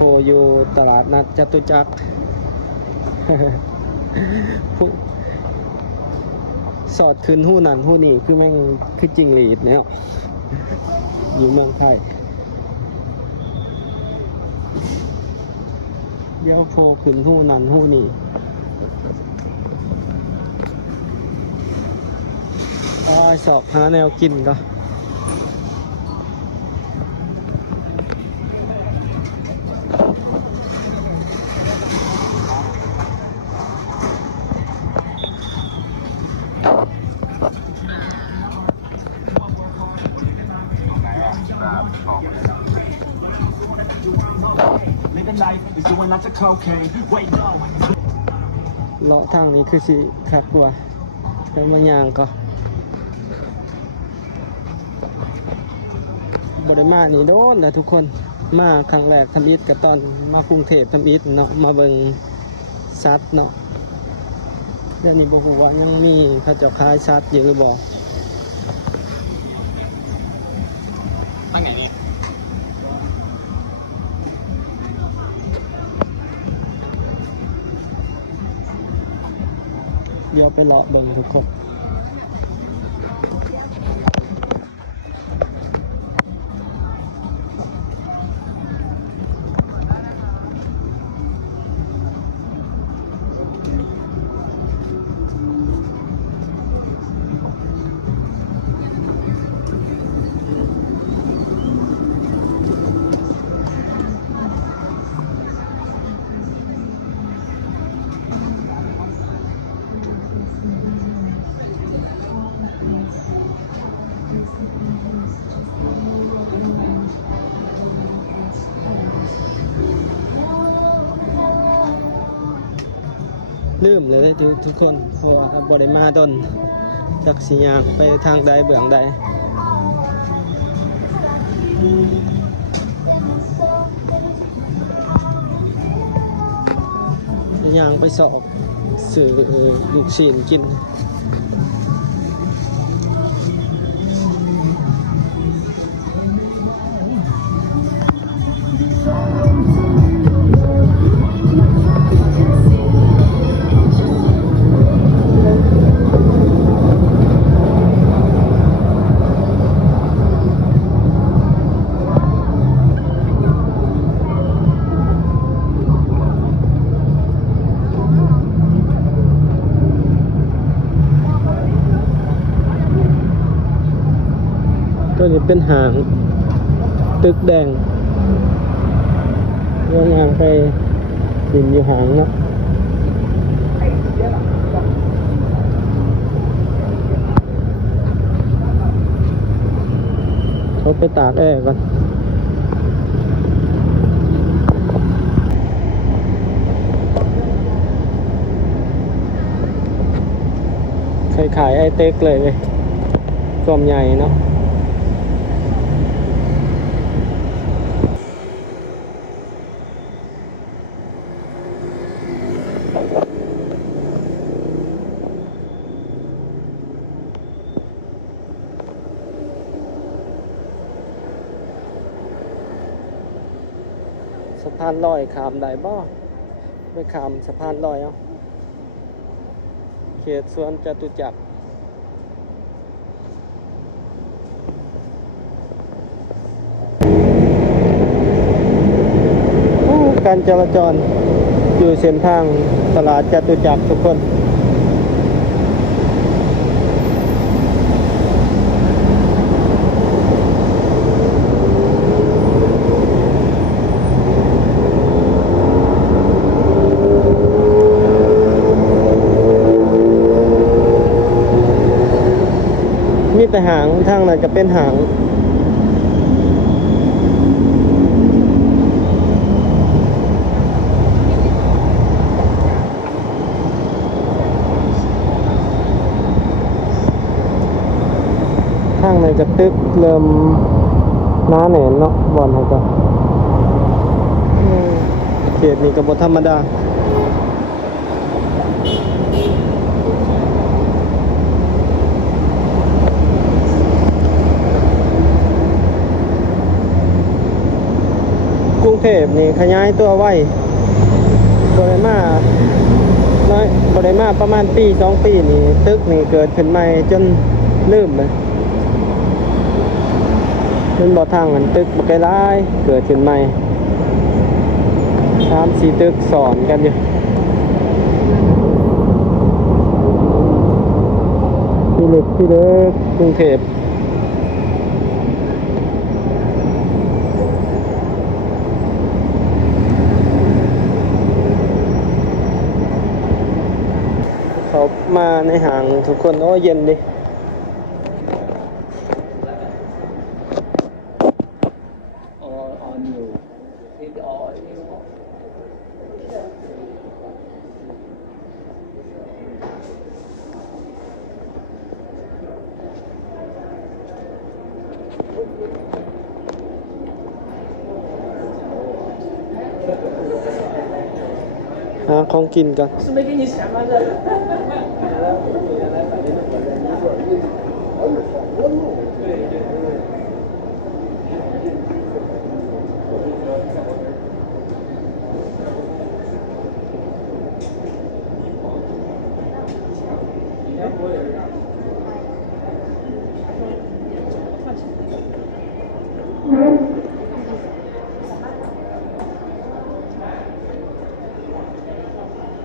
โหอยู่ตลาดนัดจตุจักร พูดสอดขึ้นหู้นั่นหู้นี่คือแม่งคือจริงหรีดเนี่ยอยู่เมืองไทยเดี๋ยวโฟขึ้นหู้นั่นหู้นี่สอบหาแนวกินก็เลาะทางนี้คือสิคักกว่าแล้วมายางก็บริมานี่โดนนะทุกคนมาครั้งแรกทำอิฐกับตอนมากรุงเทพทำอิฐเนาะมาเบิงซัดเนาะเดี๋ยวนี้บอกว่ายังมีเขาเจะคายซัดอยู่หรือบอกตั้งไหนเนี่ยเดี๋ยวไปเลาะเบิงทุกคนลืมเลยทุกคนเพราะว่าบริมาต้นจากสียางไปทางใดเบื้องใดยางไปสอบสื่อลูกชิ้นกินตัวนี้เป็นหางตึกแดงโรงงานไปดินอยู่หางเนาะเขาไปตากแอร์ก่อนเคยขายไอเต็กเลยกลมใหญ่เนาะสะพานลอยขามได้บ่ไปขามสะพานลอยเอาเขตสวนจตุจักรการจราจรอยู่เส้นทางตลาดจตุจักรทุกคนมีแต่หางทางนั้นจะเป็นหางทางนั้นจะตึกเริ่มน้าแหนนเนาะบอลเขาก็เขตนี้ก็บ่ธรรมดา รุงเทพนี่ขยายตัวไว้บริมาน้อยบริมาประมาณปี2 ปีนี่ตึกนี่เกิดขึ้นใหม่จนลืมเลยมันบ่ทางมันตึกบ่ไกลหลายเกิดขึ้นใหม่3-4 ตึกสอนกันอยู่ที่เล็กกรุงเทพเขามาในห้างทุกคนโอ้เย็นดิหาของกินกัน是没给你钱吗这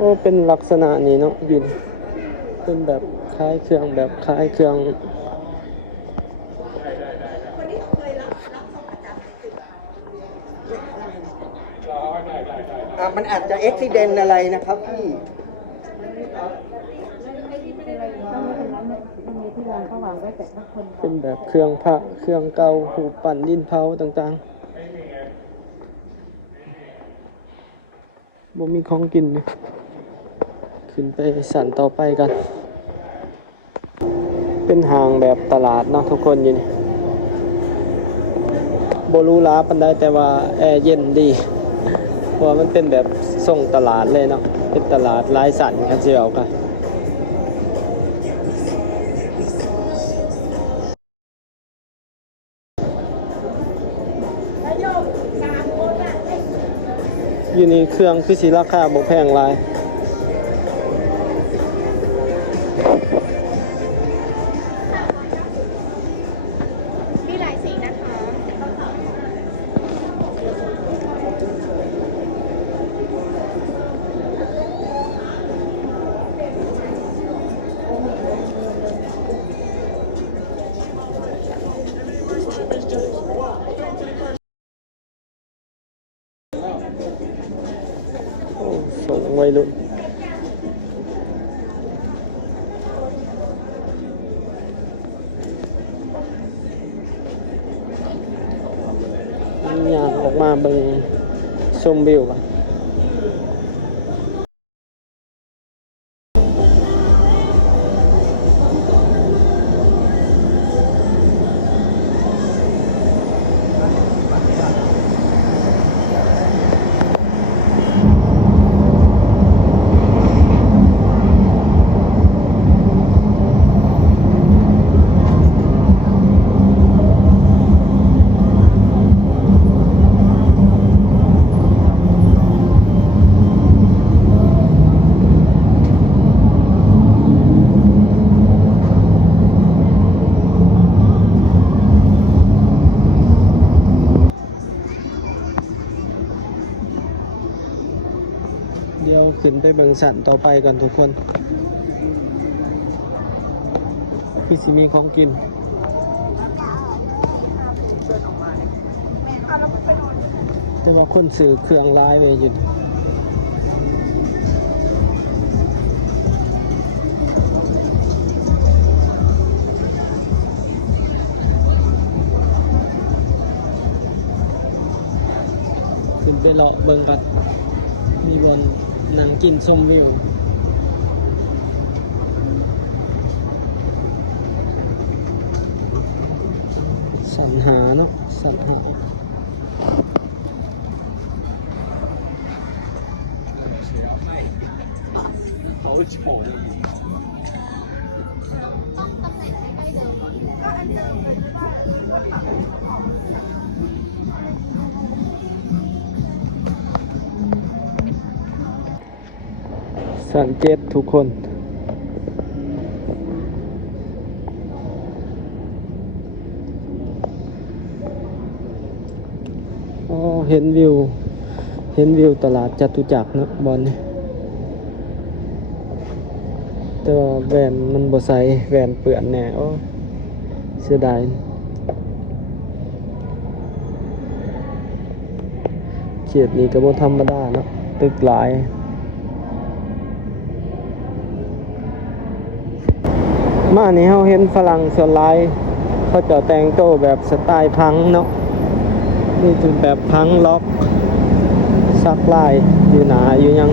โอ้เป็นลักษณะนี้เนาะยินเป็นแบบคล้ายเครื่องแบบคล้ายเครื่องมันอาจจะอุบิเหตุอะไรนะครับพี่เป็นแบบเครื่องพระเครื่องเก่าหูปั่นดินเผาต่างๆบ่มีของกินเลยขึ้นไปสันต่อไปกัน เป็นห้างแบบตลาดเนาะทุกคนอยู่นี่บ่หรูหราปานใดแต่ว่าแอร์เย็นดีเพราะว่ามันเป็นแบบส่งตลาดเลยเนาะเป็นตลาดหลายสันกันสิเอากันอยู่นี่เครื่องคือสิราคาบ่แพงหลายมีหลายสีนะคะ โอ้ส่งวัยรุ่นย่างออกมาเบิ่งชมวิวกันเดี๋ยวขึ้นไปเบิ่งสันต่อไปก่อนทุกคนพี่สิมีของกินแต่ว่าคนซื้อเครื่องลายไว้อยู่ขึ้นไปเลาะเบิ่งกันมีบนนั่งกินชมวิวสรรหาเนาะสรรหา好丑สันเจ็ดทุกคนอ๋อเห็นวิวตลาดจตุจักรเนอะบอลนี่แต่ว่าแวนมันบ่ใส่แวนเปื้อนแน่โอ้เสียดายเขตนี้ก็บ่ธรรมดาเนาะตึกหลายมานี่เฮาเห็นฝรั่งส่วนหลายเขาเจะแต่งโตวแบบสไตล์พังเนาะนี่คือแบบพังล็อกซักลายอยู่หนาอยู่ยัง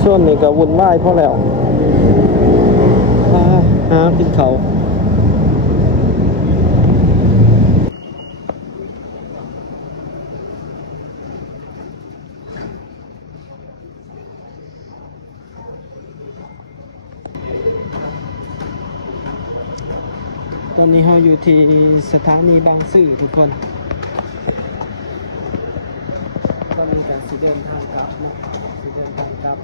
ส่วนนี้ก็วุ่นวายพอแล้วหากินเขาวตอนนี้เราอยู่ที่สถานีบางซื่อทุกคนก็มีการสิเดินทางกลับเนาะสิเดินทางกลับ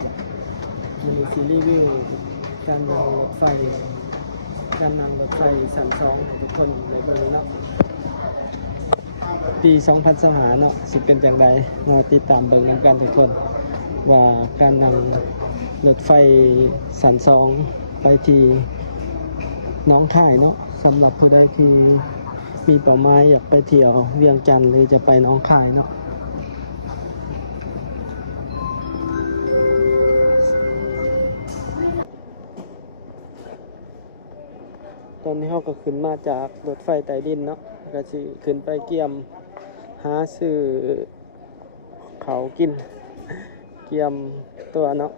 มีซีรีวิวการนั่งรถไฟสันสองให้ทุกคนได้เบิ่งเนาะปี2025เนาะสิเป็นจังไดมาติดตามเบิ่งนำกันทุกคนว่าการนั่งรถไฟสันสองไปที่หนองคายเนาะสำหรับผู้ใดที่มีเป้าหมายอยากไปเที่ยวเวียงจันทร์หรือจะไปหนองคายเนาะตอนนี้เราก็ขึ้นมาจากรถไฟใต้ดินเนาะก็สิขึ้นไปเกี่ยมหาซื้อเขาวกินเกี่ยมตัวเนาะ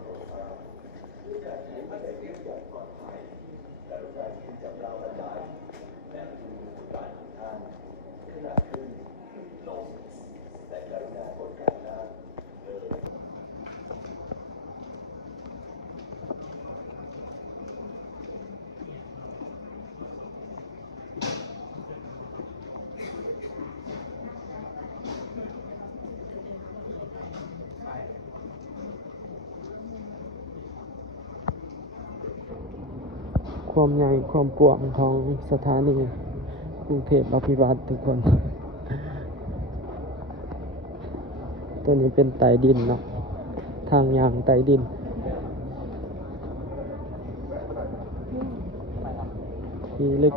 ความใหญ่ความกว้างของสถานีกรุงเทพอภิวัตรทุกคน ตัวนี้เป็นไต่ดินเนาะทางยางไต่ดินที่ลึก